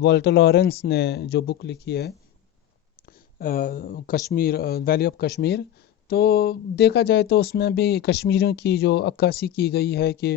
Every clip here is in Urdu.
والٹر لارنس نے جو بک لکھی ہے کشمیر ویلی آف کشمیر، تو دیکھا جائے تو اس میں بھی کشمیریوں کی جو عکاسی کی گئی ہے کہ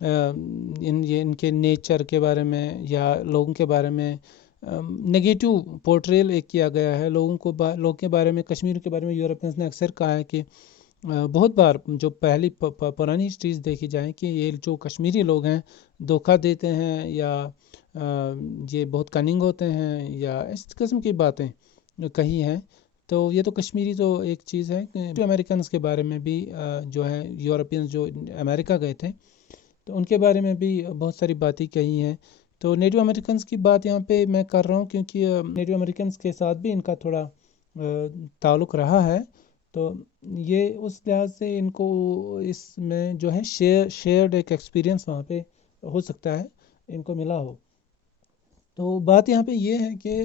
ان کے نیچر کے بارے میں یا لوگوں کے بارے میں نگیٹو پورٹریل ایک کیا گیا ہے لوگوں کے بارے میں، کشمیر کے بارے میں یورپینس نے اکثر کہا ہے کہ بہت بار جو پہلی پرانی ہسٹریز دیکھی جائیں کہ یہ جو کشمیری لوگ ہیں دھوکہ دیتے ہیں یا یہ بہت کننگ ہوتے ہیں یا اس قسم کی باتیں کہی ہیں. تو یہ تو کشمیری تو ایک چیز ہے. امریکنز کے بارے میں بھی جو ہے یورپینز جو امریکہ گئے تھے تو ان کے بارے میں بھی بہت ساری باتیں کہی ہیں. تو نیٹو امریکنز کی بات یہاں پہ میں کر رہا ہوں کیونکہ نیٹو امریکنز کے ساتھ بھی ان کا تھوڑا تعلق رہا ہے، تو یہ اس لحاظ سے ان کو اس میں جو ہے شیئرڈ ایک ایکسپیرینس وہاں پہ ہو سکتا ہے ان کو ملا ہو. تو بات یہاں پہ یہ ہے کہ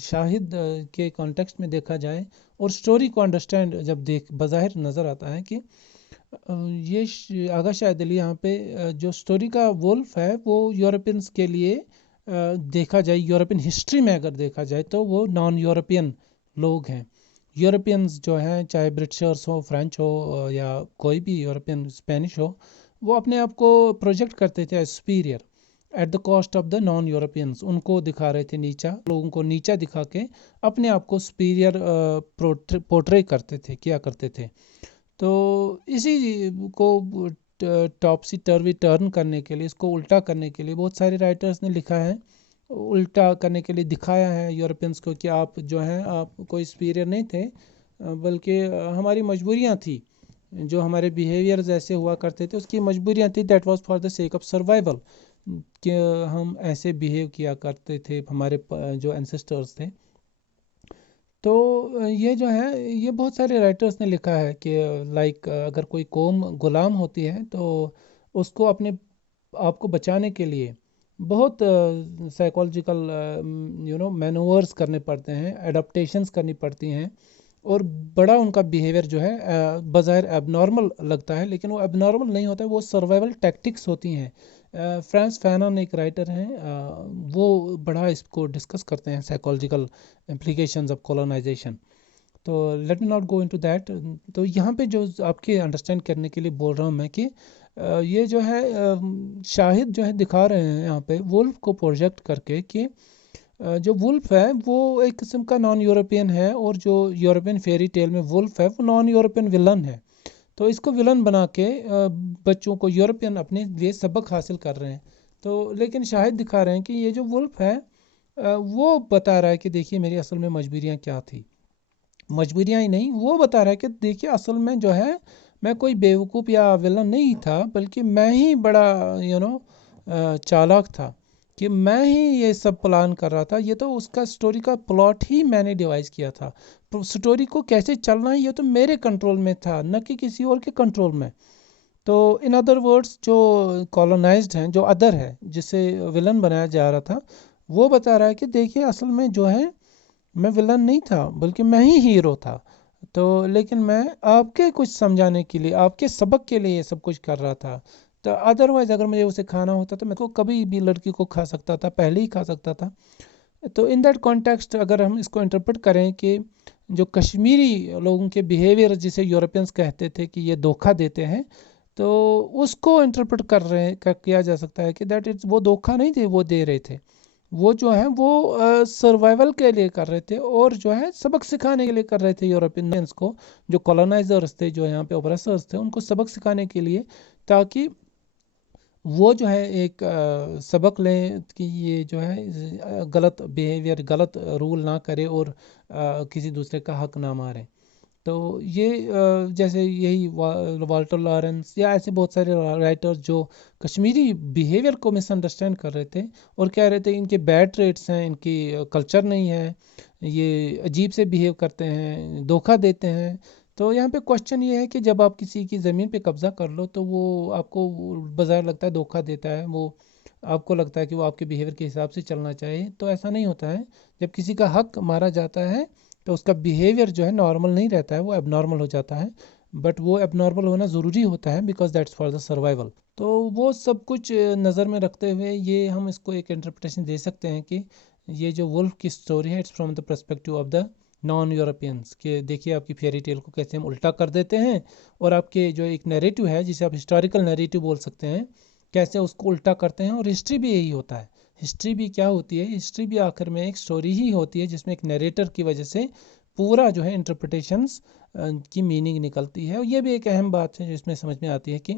شاہد کے کانٹیکسٹ میں دیکھا جائے اور سٹوری کو انڈرسٹینڈ جب بظاہر نظر آتا ہے کہ یہ آغا شاہد علی یہاں پہ جو سٹوری کا وولف ہے وہ یورپینز کے لیے دیکھا جائے، یورپین ہسٹری میں اگر دیکھا جائے تو وہ نان یورپین لوگ ہیں. یورپینز جو ہیں چاہے برٹشرس ہو، فرینچ ہو یا کوئی بھی یورپین اسپینش ہو، وہ اپنے آپ کو پروجیکٹ کرتے تھے as superior at the cost of the non Europeans. ان کو دکھا رہے تھے نیچا، لوگوں کو نیچا دکھا کے اپنے آپ کو سپیریئر پورٹرے کیا کرتے تھے. تو اسی کو ٹاپسی ٹروی ٹرن کرنے کے لیے، اس کو الٹا کرنے کے لیے بہت سارے رائٹرز نے لکھا ہے، الٹا کرنے کے لیے دکھایا ہے یورپینز کو کہ آپ جو ہیں آپ کوئی سپیریئر نہیں تھے، بلکہ ہماری مجبوریاں تھیں، جو ہمارے بیہیویئرز ایسے ہوا کرتے تھے اس کی مجبوریاں تھیں. That was for the sake of survival, کہ ہم ایسے بیہیو کیا کرتے تھے ہمارے جو اینسسٹرز تھے. تو یہ جو ہے یہ بہت سارے رائٹرز نے لکھا ہے کہ لائک اگر کوئی قوم غلام ہوتی ہے تو اس کو اپنے آپ کو بچانے کے لیے بہت سائیکولوجیکل مینورز کرنے پڑتے ہیں، ایڈپٹیشنز کرنی پڑتی ہیں، اور بڑا ان کا بیہیویئر جو ہے بظاہر ایب نارمل لگتا ہے لیکن وہ ایب نارمل نہیں ہوتا ہے، وہ سروائیول ٹیکٹکس ہوتی ہیں. فرانس فینن ایک رائٹر ہیں، وہ بڑا اس کو ڈسکس کرتے ہیں سائیکولوجیکل امپلیکیشنز آف کولونائزیشن. تو let me not go into that. تو یہاں پہ جو آپ کے انڈرسٹینڈ کرنے کے لیے بول رہا ہوں میں کہ یہ جو ہے شاہد جو ہے دکھا رہے ہیں یہاں پہ وولف کو پروجیکٹ کر کے کہ جو وولف ہے وہ ایک قسم کا نان یورپین ہے، اور جو یورپین فیری ٹیل میں وولف ہے وہ نان یورپین ولن ہے. تو اس کو ولن بنا کے بچوں کو یورپین اپنے لیے سبق حاصل کر رہے ہیں. تو لیکن شاہد دکھا رہے ہیں کہ یہ جو وولف ہے وہ بتا رہا ہے کہ دیکھیے میری اصل میں مجبوریاں کیا تھی. مجبوریاں ہی نہیں، وہ بتا رہا ہے کہ دیکھیے اصل میں جو ہے میں کوئی بیوقوف یا ولن نہیں تھا، بلکہ میں ہی بڑا چالاک تھا کہ میں ہی یہ سب پلان کر رہا تھا. یہ تو اس کا سٹوری کا پلاٹ ہی میں نے ڈیوائز کیا تھا. سٹوری کو کیسے چلنا ہے یہ تو میرے کنٹرول میں تھا، نہ کہ کسی اور کے کنٹرول میں. تو ان ادر ورڈز جو کالونائزڈ ہیں، جو ادر ہے جسے ولن بنایا جا رہا تھا، وہ بتا رہا ہے کہ دیکھیے اصل میں جو ہے میں ولن نہیں تھا بلکہ میں ہی ہیرو تھا. تو لیکن میں آپ کے کچھ سمجھانے کے لیے، آپ کے سبق کے لیے یہ سب کچھ کر رہا تھا. تو ادروائز اگر مجھے اسے کھانا ہوتا تو میں کو کبھی بھی لڑکی کو کھا سکتا تھا، پہلے ہی کھا سکتا تھا. تو ان دیٹ کانٹیکسٹ اگر ہم اس کو انٹرپریٹ کریں کہ جو کشمیری لوگوں کے بیہیویئر جسے یورپینز کہتے تھے کہ یہ دھوکہ دیتے ہیں، تو اس کو انٹرپریٹ کیا جا سکتا ہے کہ دیٹ وہ دھوکہ نہیں تھے، وہ دے رہے تھے، وہ جو ہیں وہ سروائیول کے لیے کر رہے تھے اور جو ہے سبق سکھانے کے لیے کر رہے تھے یورپینز کو، جو کولونائزرز تھے، جو یہاں پہ اوپریسرز تھے، ان کو سبق سکھانے کے لیے، تاکہ وہ جو ہے ایک سبق لیں کہ یہ جو ہے غلط بیہیویئر، غلط رول نہ کرے اور کسی دوسرے کا حق نہ مارے. تو یہ جیسے یہی والٹر لارنس یا ایسے بہت سارے رائٹرز جو کشمیری بیہیویئر کو مس انڈرسٹینڈ کر رہے تھے اور کہہ رہے تھے ان کے بیڈ ٹریٹس ہیں، ان کی کلچر نہیں ہے، یہ عجیب سے بیہیو کرتے ہیں، دھوکہ دیتے ہیں. تو یہاں پہ کوشچن یہ ہے کہ جب آپ کسی کی زمین پہ قبضہ کر لو تو وہ آپ کو بظاہر لگتا ہے دھوکہ دیتا ہے، وہ آپ کو لگتا ہے کہ وہ آپ کے بیہیویئر کے حساب سے چلنا چاہیے. تو ایسا نہیں ہوتا ہے. جب کسی کا حق مارا جاتا ہے تو اس کا بیہیویئر جو ہے نارمل نہیں رہتا ہے، وہ اب نارمل ہو جاتا ہے. بٹ وہ اب نارمل ہونا ضروری ہوتا ہے because that's for the survival. تو وہ سب کچھ نظر میں رکھتے ہوئے یہ ہم اس کو ایک انٹرپریٹیشن دے سکتے ہیں کہ یہ جو ولف کی اسٹوری ہے it's from the perspective of the non Europeans. کہ دیکھیے آپ کی فیری ٹیل کو کیسے ہم الٹا کر دیتے ہیں اور آپ کے جو ایک نیریٹو ہے جسے آپ ہسٹوریکل نیریٹو بول سکتے ہیں کیسے اس کو الٹا کرتے ہیں. اور ہسٹری بھی یہی ہوتا ہے. ہسٹری بھی کیا ہوتی ہے؟ ہسٹری بھی آخر میں ایک اسٹوری ہی ہوتی ہے جس میں ایک نیریٹر کی وجہ سے پورا جو ہے انٹرپریٹیشنس کی میننگ نکلتی ہے. اور یہ بھی ایک اہم بات ہے جو اس میں سمجھ میں آتی ہے کہ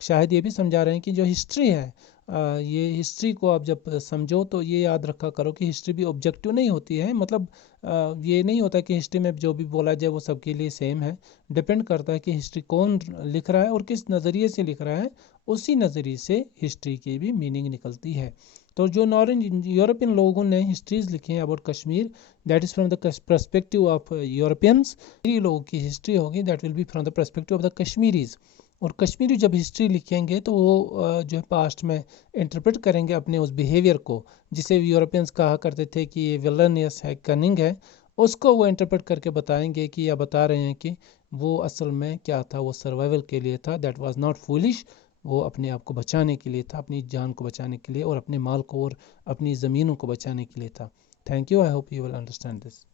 شاید یہ بھی سمجھا رہے ہیں کہ جو ہسٹری ہے یہ ہسٹری کو آپ جب سمجھو تو یہ یاد رکھا کرو کہ ہسٹری بھی آبجیکٹیو نہیں ہوتی ہے. مطلب یہ نہیں ہوتا کہ ہسٹری میں جو بھی بولا جائے وہ سب کے لیے سیم ہے. ڈپینڈ کرتا ہے کہ ہسٹری کون لکھ رہا ہے اور کس نظریے سے لکھ رہا ہے. اسی نظریے سے ہسٹری کی بھی میننگ نکلتی ہے. تو جو نارتھن یورپین لوگوں نے ہسٹریز لکھی ہیں about Kashmir that is from the perspective of Europeans. لوگوں کی ہسٹری ہوگی that will be from the perspective of the Kashmiris. اور کشمیری جب ہسٹری لکھیں گے تو وہ جو ہے پاسٹ میں انٹرپریٹ کریں گے اپنے اس بیہیویئر کو جسے یورپینس کہا کرتے تھے کہ یہ ولرنیس ہے، کننگ ہے. اس کو وہ انٹرپریٹ کر کے بتائیں گے کہ یا بتا رہے ہیں کہ وہ اصل میں کیا تھا، وہ سروائیول کے لیے تھا. That was not foolish. وہ اپنے آپ کو بچانے کے لیے تھا، اپنی جان کو بچانے کے لیے اور اپنے مال کو اور اپنی زمینوں کو بچانے کے لیے تھا. Thank you. I hope you will understand this.